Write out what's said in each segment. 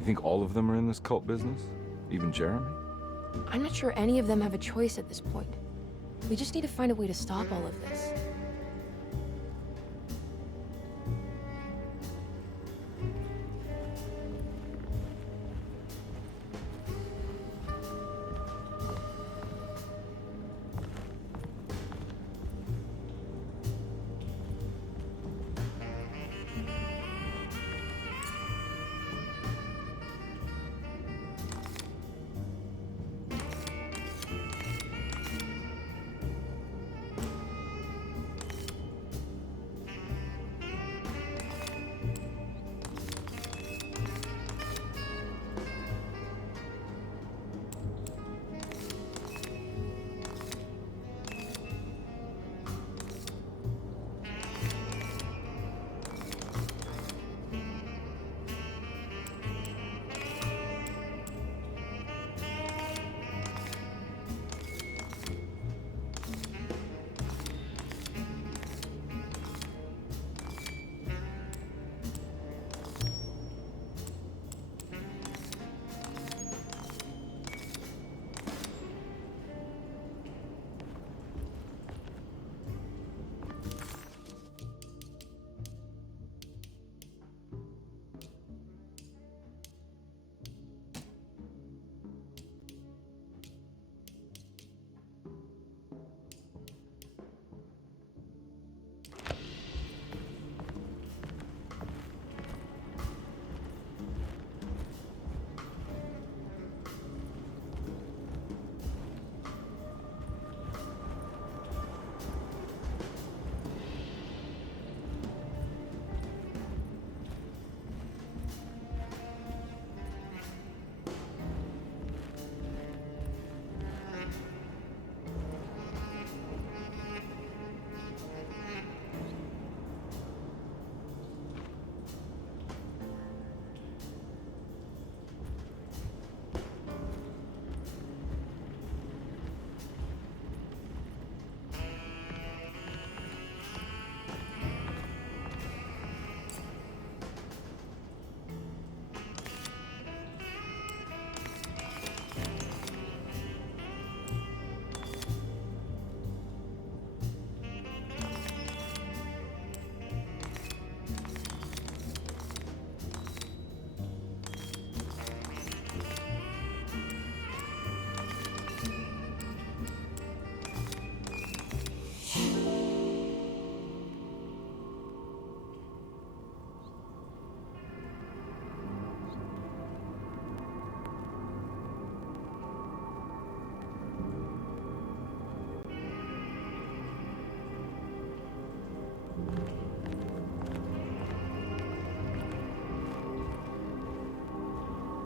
You think all of them are in this cult business? Even Jeremy? I'm not sure any of them have a choice at this point. We just need to find a way to stop all of this.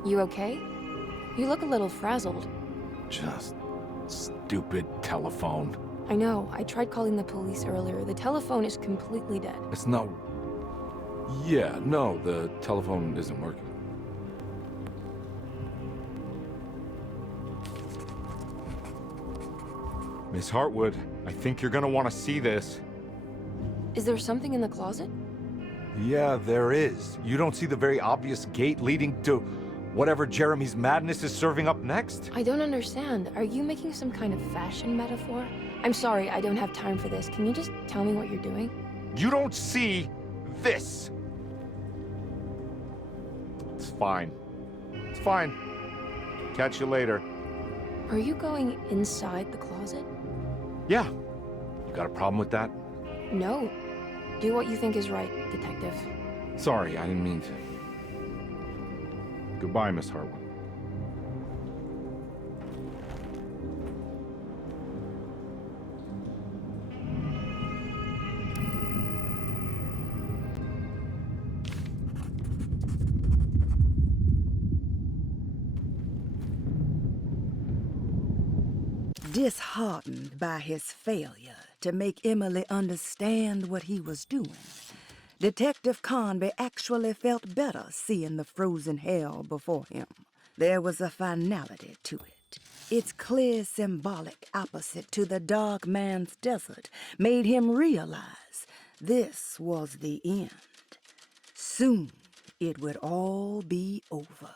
You okay? You look a little frazzled. Just stupid telephone. I know, I tried calling the police earlier. The telephone is completely dead. It's not... Yeah, no, the telephone isn't working. Miss Hartwood, I think you're gonna want to see this. Is there something in the closet? Yeah, there is. You don't see the very obvious gate leading to whatever Jeremy's madness is serving up next? I don't understand. Are you making some kind of fashion metaphor? I'm sorry, I don't have time for this. Can you just tell me what you're doing? You don't see this. It's fine. It's fine. Catch you later. Are you going inside the closet? Yeah. You got a problem with that? No. Do what you think is right, detective. Sorry, I didn't mean to. Goodbye, Miss Hartwood. Disheartened by his failure to make Emily understand what he was doing, Detective Conby actually felt better seeing the frozen hell before him. There was a finality to it. Its clear symbolic opposite to the dark man's desert made him realize this was the end. Soon it would all be over.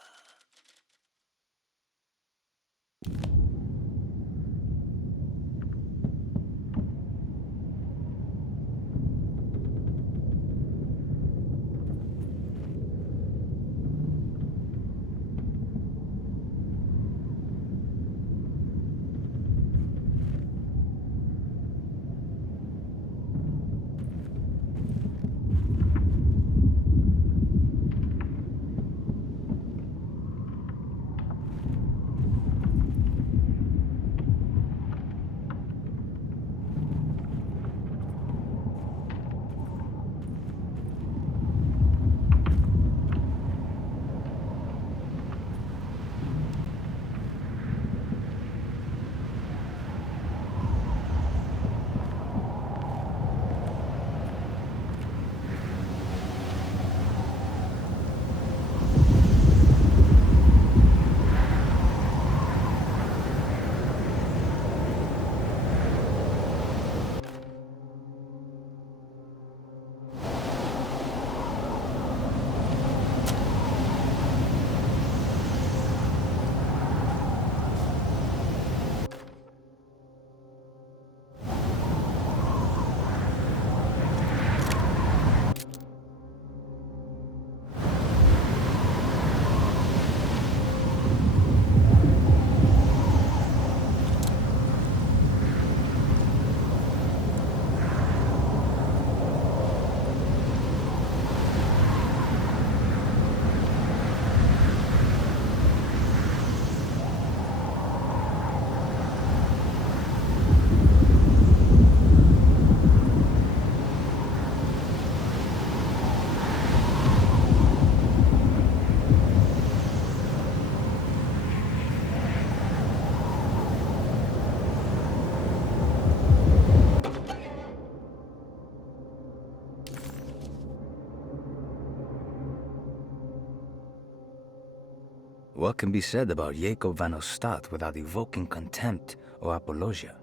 What can be said about Jacob van Ostad without evoking contempt or apologia?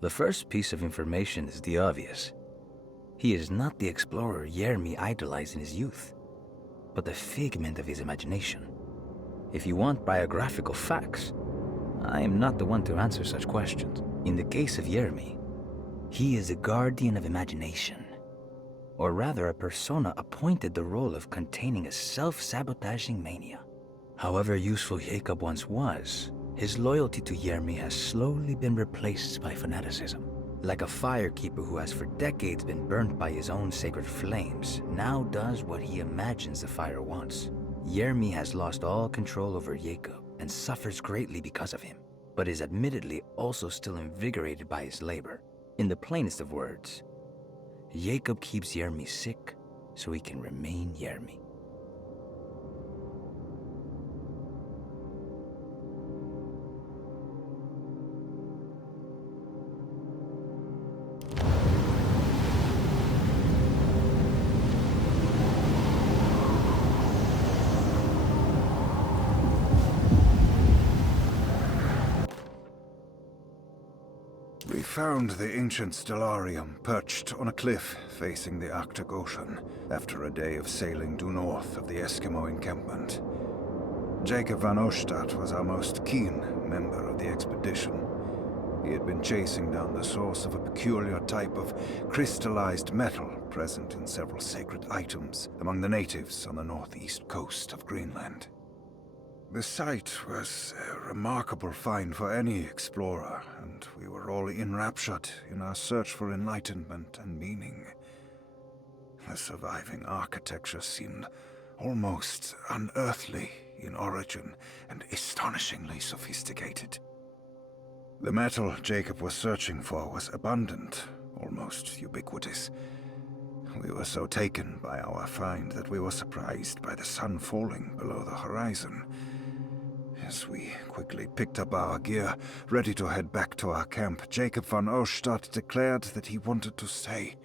The first piece of information is the obvious. He is not the explorer Jeremy idolized in his youth, but the figment of his imagination. If you want biographical facts, I am not the one to answer such questions. In the case of Jeremy, he is a guardian of imagination, or rather a persona appointed the role of containing a self-sabotaging mania. However useful Jacob once was, his loyalty to Jeremy has slowly been replaced by fanaticism. Like a firekeeper who has for decades been burnt by his own sacred flames, now does what he imagines the fire wants. Jeremy has lost all control over Jacob and suffers greatly because of him, but is admittedly also still invigorated by his labor. In the plainest of words, Jacob keeps Jeremy sick so he can remain Jeremy. We found the ancient stellarium perched on a cliff facing the Arctic Ocean after a day of sailing due north of the Eskimo encampment. Jacob van Ostad was our most keen member of the expedition. He had been chasing down the source of a peculiar type of crystallized metal present in several sacred items among the natives on the northeast coast of Greenland. The site was a remarkable find for any explorer, and we were all enraptured in our search for enlightenment and meaning. The surviving architecture seemed almost unearthly in origin and astonishingly sophisticated. The metal Jacob was searching for was abundant, almost ubiquitous. We were so taken by our find that we were surprised by the sun falling below the horizon. As we quickly picked up our gear, ready to head back to our camp, Jacob van Ostad declared that he wanted to stay.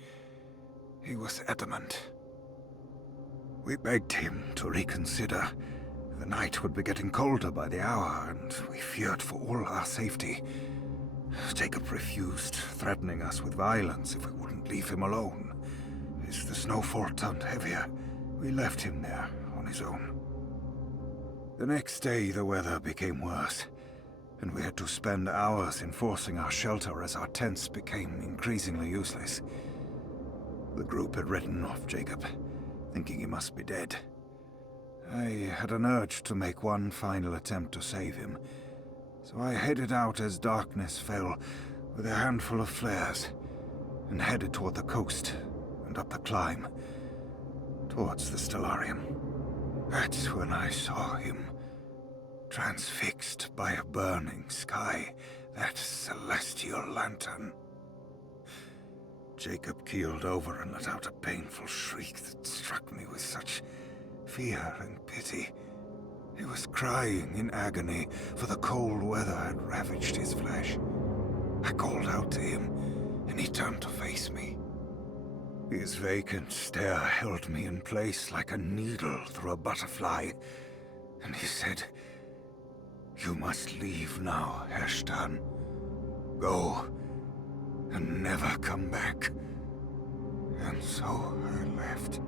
He was adamant. We begged him to reconsider. The night would be getting colder by the hour, and we feared for all our safety. Jacob refused, threatening us with violence if we wouldn't leave him alone. As the snowfall turned heavier, we left him there on his own. The next day, the weather became worse, and we had to spend hours enforcing our shelter as our tents became increasingly useless. The group had written off Jacob, thinking he must be dead. I had an urge to make one final attempt to save him, so I headed out as darkness fell with a handful of flares, and headed toward the coast and up the climb, towards the stellarium. That's when I saw him, transfixed by a burning sky, that celestial lantern. Jacob keeled over and let out a painful shriek that struck me with such fear and pity. He was crying in agony, for the cold weather had ravaged his flesh. I called out to him, and he turned to face me. His vacant stare held me in place like a needle through a butterfly, and he said, "You must leave now, Herrstan. Go, and never come back." And so I left.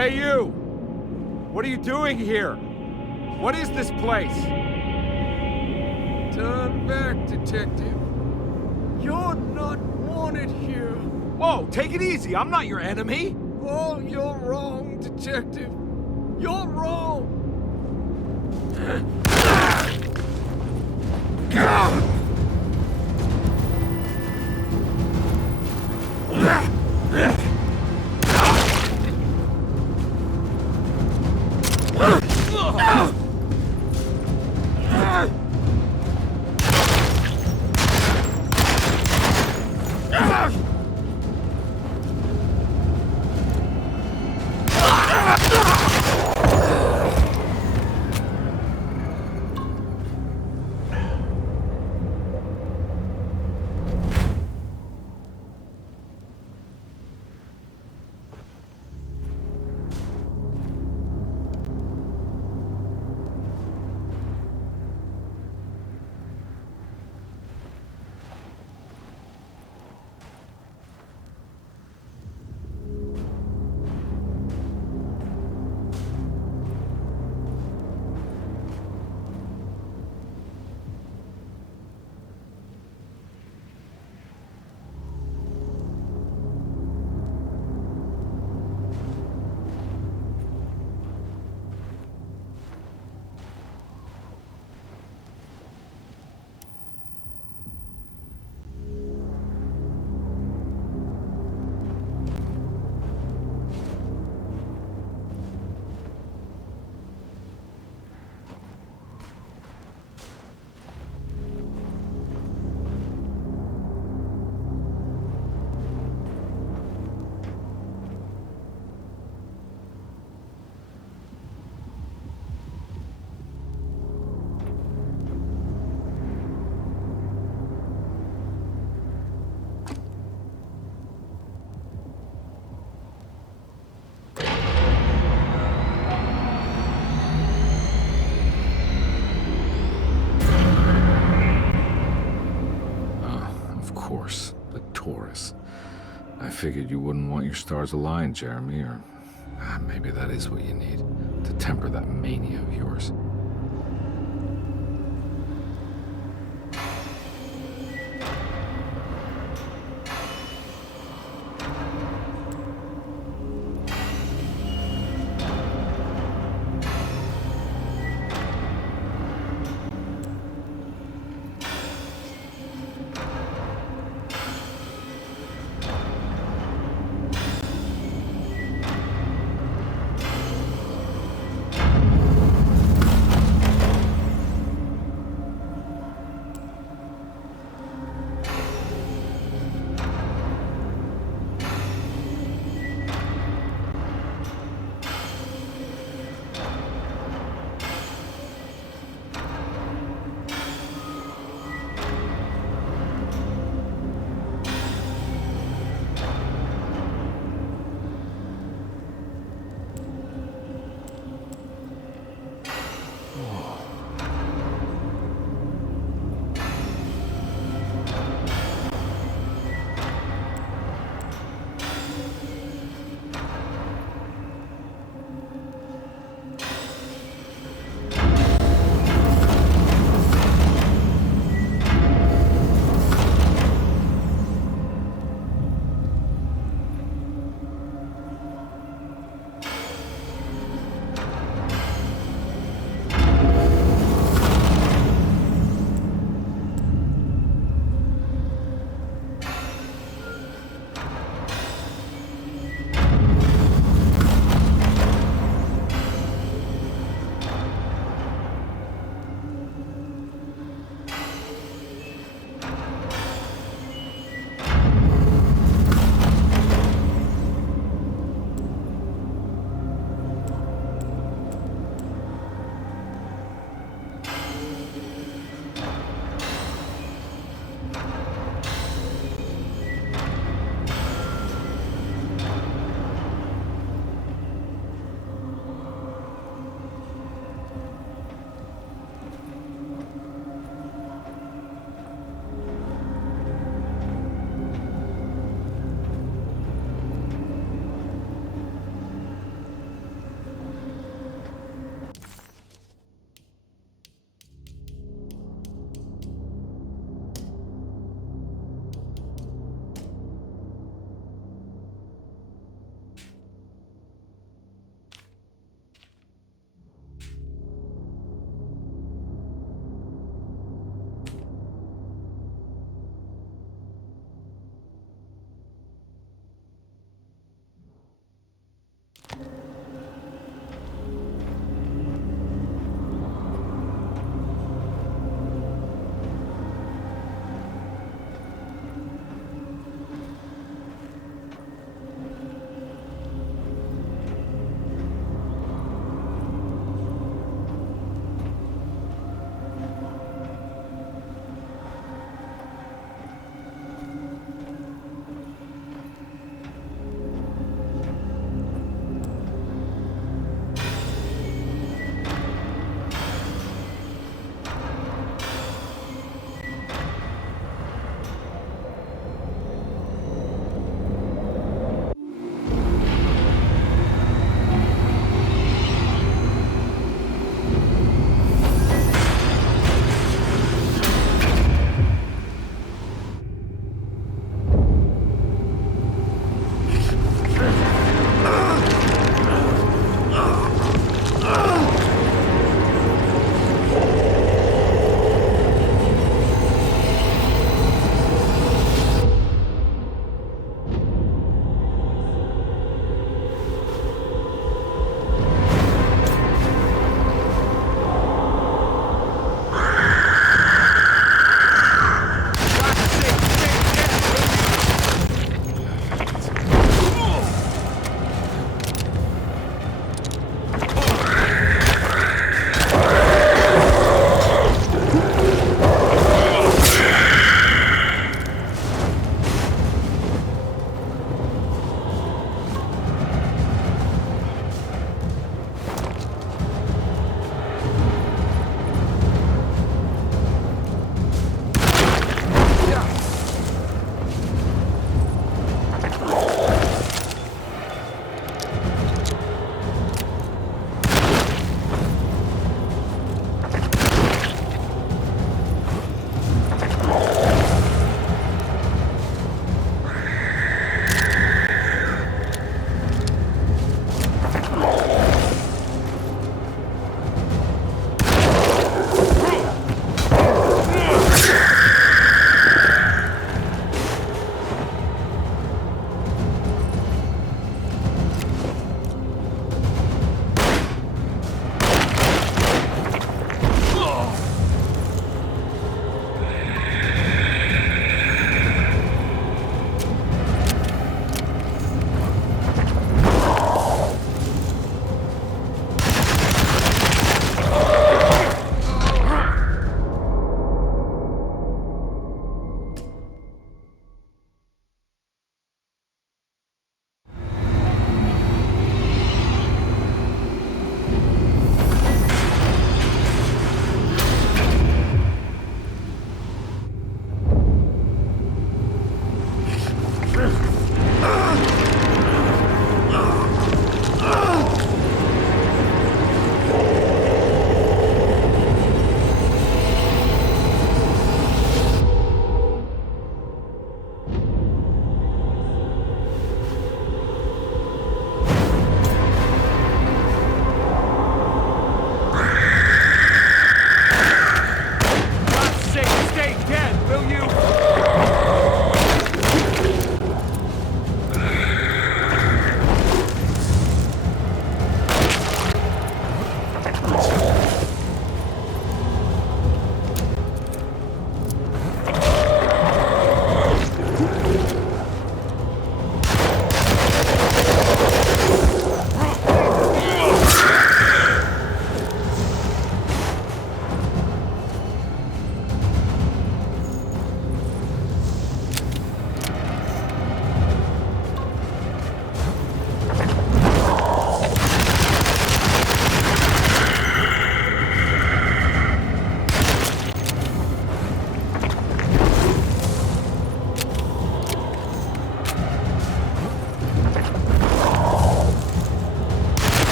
Hey, you! What are you doing here? What is this place? Turn back, detective. You're not wanted here. Whoa, take it easy. I'm not your enemy. Oh, you're wrong, detective. You're wrong. Of course, the Taurus. I figured you wouldn't want your stars aligned, Jeremy, or maybe that is what you need to temper that mania of yours.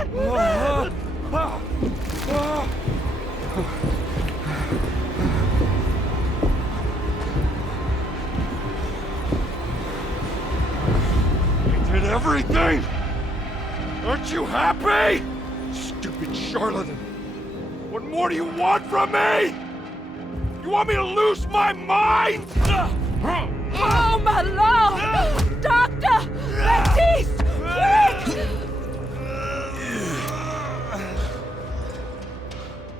I did everything! Aren't you happy? Stupid charlatan! What more do you want from me? You want me to lose my mind? Oh, my Lord! Doctor! Baptiste! Quick!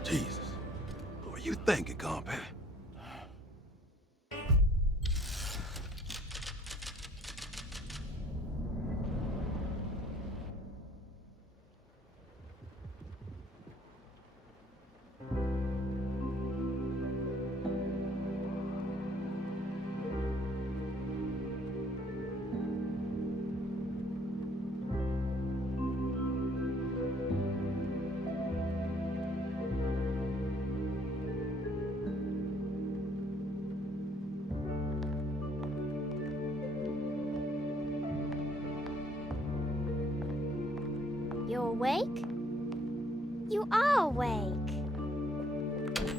Jesus. What were you thinking, compadre? You awake? You are awake.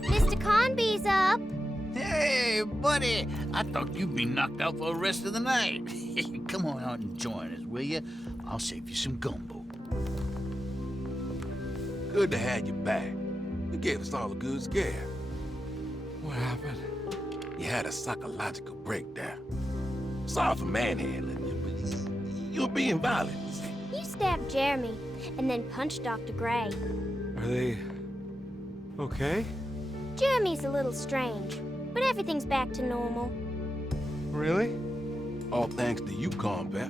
Mr. Conby's up. Hey, buddy! I thought you'd be knocked out for the rest of the night. Come on out and join us, will you? I'll save you some gumbo. Good to have you back. You gave us all a good scare. What happened? You had a psychological breakdown. Sorry for manhandling you, but you were being violent. You stabbed Jeremy and then punched Dr. Gray. Are they okay? Jeremy's a little strange, but everything's back to normal. Really? All thanks to you, combat.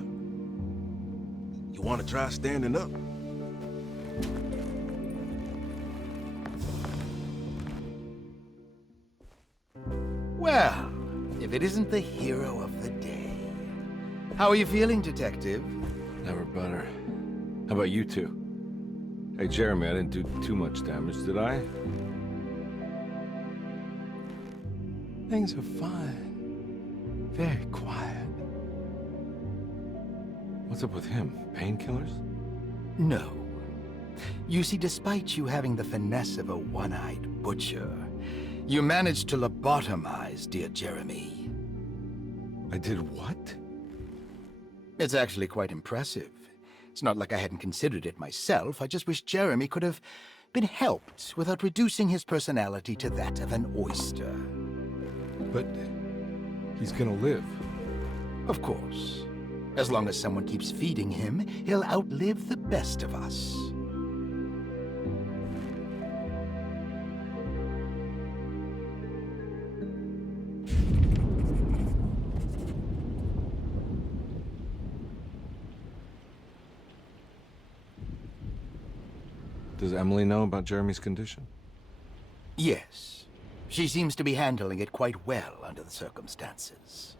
You want to try standing up? Well, if it isn't the hero of the day. How are you feeling, Detective? Never better. How about you two? Hey, Jeremy, I didn't do too much damage, did I? Things are fine. Very quiet. What's up with him? Painkillers? No. You see, despite you having the finesse of a one-eyed butcher, you managed to lobotomize dear Jeremy. I did what? It's actually quite impressive. It's not like I hadn't considered it myself. I just wish Jeremy could have been helped without reducing his personality to that of an oyster. But he's gonna live. Of course. As long as someone keeps feeding him, he'll outlive the best of us. Does Emily know about Jeremy's condition? Yes. She seems to be handling it quite well under the circumstances.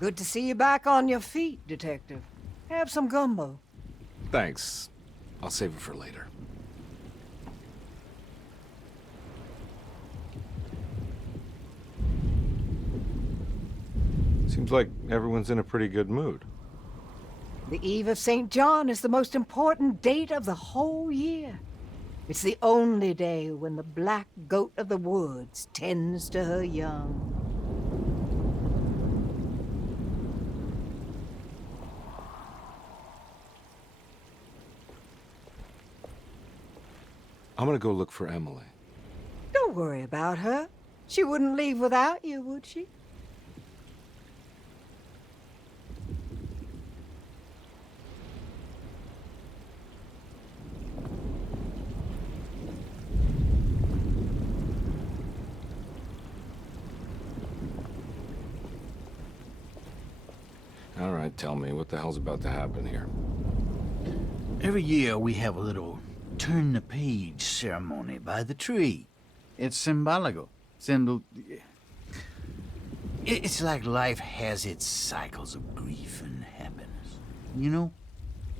Good to see you back on your feet, Detective. Have some gumbo. Thanks. I'll save it for later. Seems like everyone's in a pretty good mood. The Eve of St. John is the most important date of the whole year. It's the only day when the black goat of the woods tends to her young. I'm gonna go look for Emily. Don't worry about her. She wouldn't leave without you, would she? All right, tell me, what the hell's about to happen here? Every year we have a little turn-the-page ceremony by the tree. It's symbolical. It's like life has its cycles of grief and happiness. You know?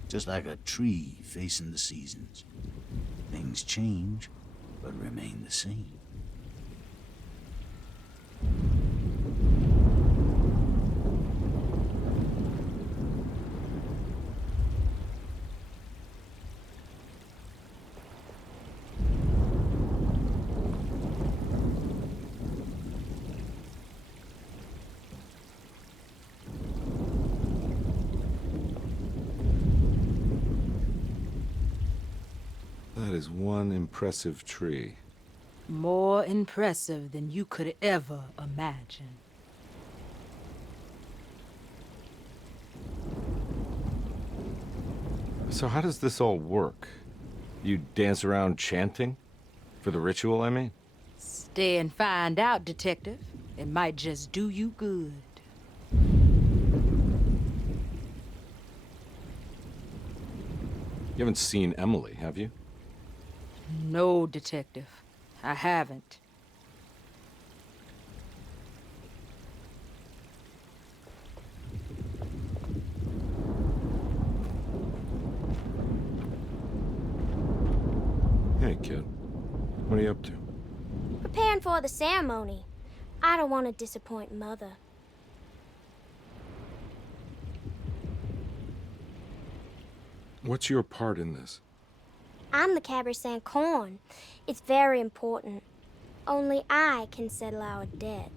Just like a tree facing the seasons. Things change, but remain the same. That is one impressive tree. More impressive than you could ever imagine. So how does this all work? You dance around chanting? For the ritual, I mean? Stay and find out, Detective. It might just do you good. You haven't seen Emily, have you? No, Detective. I haven't. Hey, kid. What are you up to? Preparing for the ceremony. I don't want to disappoint Mother. What's your part in this? I'm the Cabaret Saint Corn. It's very important. Only I can settle our debt.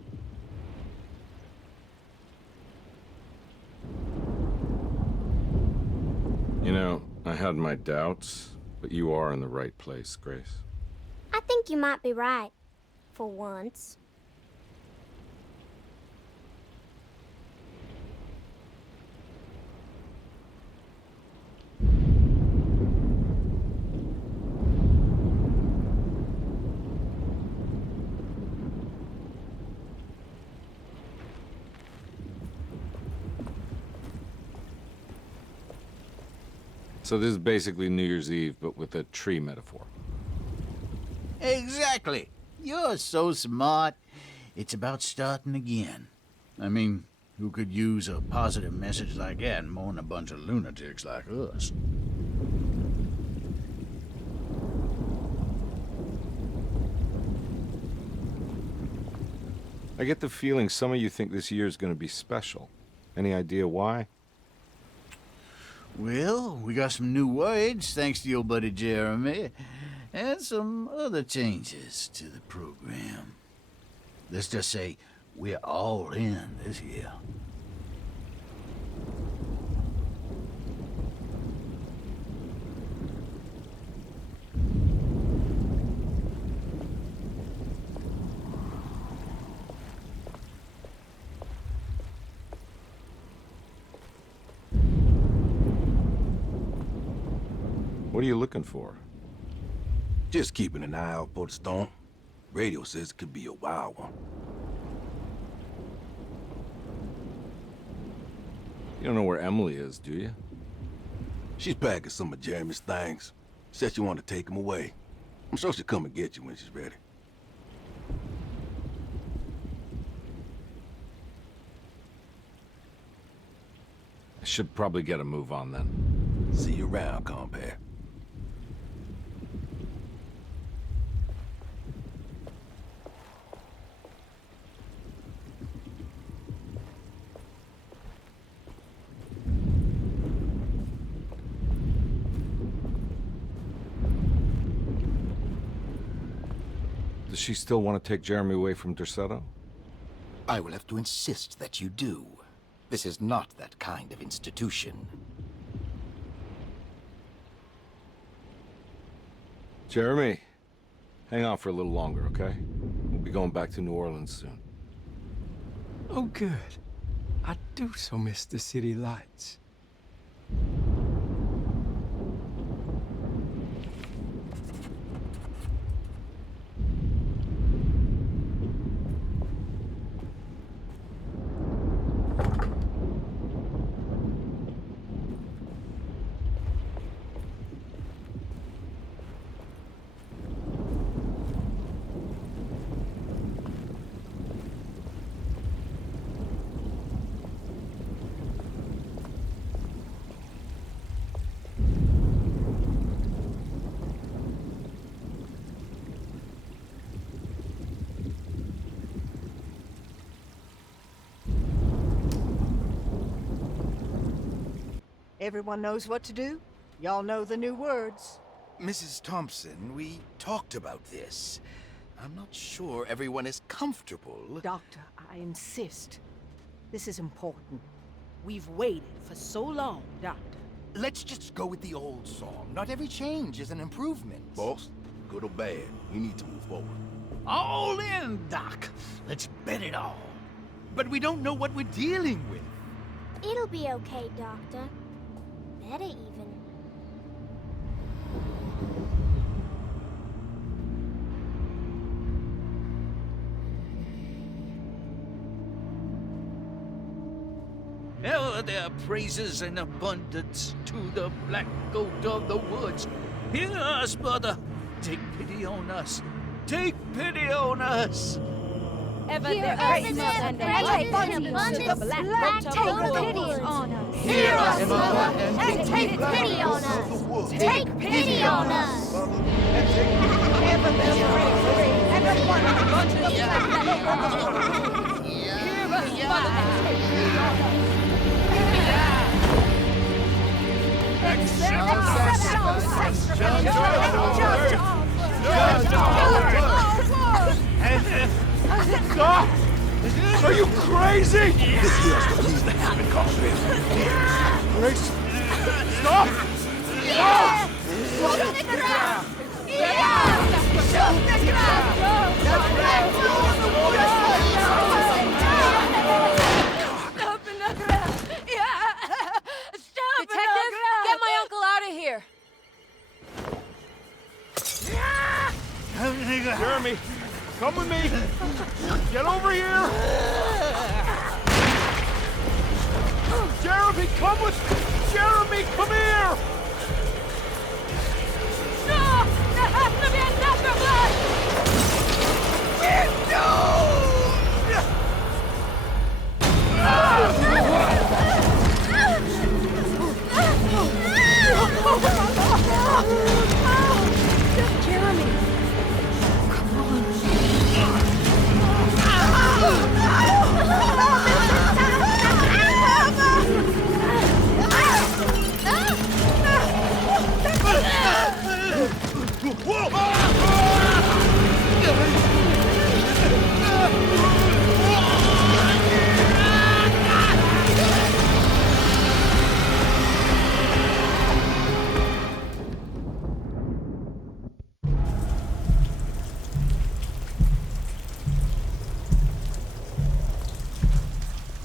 You know, I had my doubts, but you are in the right place, Grace. I think you might be right. For once. So this is basically New Year's Eve, but with a tree metaphor. Exactly. You're so smart. It's about starting again. I mean, who could use a positive message like that more than a bunch of lunatics like us? I get the feeling some of you think this year is going to be special. Any idea why? Well, we got some new words, thanks to your buddy Jeremy, and some other changes to the program. Let's just say we're all in this year. What are you looking for? Just keeping an eye out for the storm. Radio says it could be a wild one. You don't know where Emily is, do you? She's packing some of Jeremy's things. Said she wanted to take them away. I'm sure she'll come and get you when she's ready. I should probably get a move on then. See you around, compare. Does she still want to take Jeremy away from Derceto? I will have to insist that you do. This is not that kind of institution. Jeremy, hang on for a little longer, okay? We'll be going back to New Orleans soon. Oh, good. I do so miss the city lights. Everyone knows what to do? Y'all know the new words. Mrs. Thompson, we talked about this. I'm not sure everyone is comfortable. Doctor, I insist. This is important. We've waited for so long, Doctor. Let's just go with the old song. Not every change is an improvement. Boss, good or bad, we need to move forward. All in, Doc. Let's bet it all. But we don't know what we're dealing with. It'll be okay, Doctor. Better even. Ever there praises and abundance to the black goat of the woods. Hear us, brother. Take pity on us. Take pity on us. Ever Hear there us, praises and abundance to the black goat of the woods. on us. Hear us, Mother, and take pity on us. Take pity on us. Ever there praises and abundance to the black goat of the woods. Hear us, Mother, and take pity on us. Stop! Are you crazy? This here's what needs to happen, Carpet. Grace, stop! Stop! Detective, get my uncle out of here. Jeremy, come with me. Get over here. Jeremy, come with me. Jeremy, come here. No! There has to be another blood! Jeremy! Come on.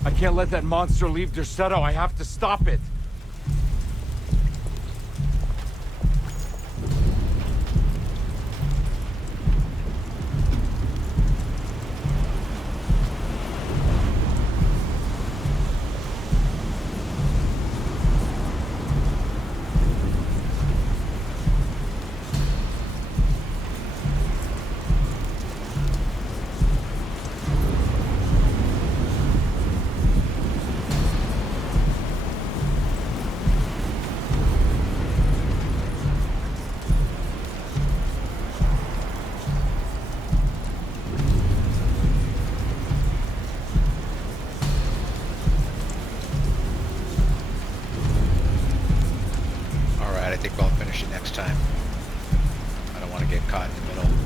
I can't let that monster leave Derceto. I have to stop it. I think I'll finish it next time. I don't want to get caught in the middle.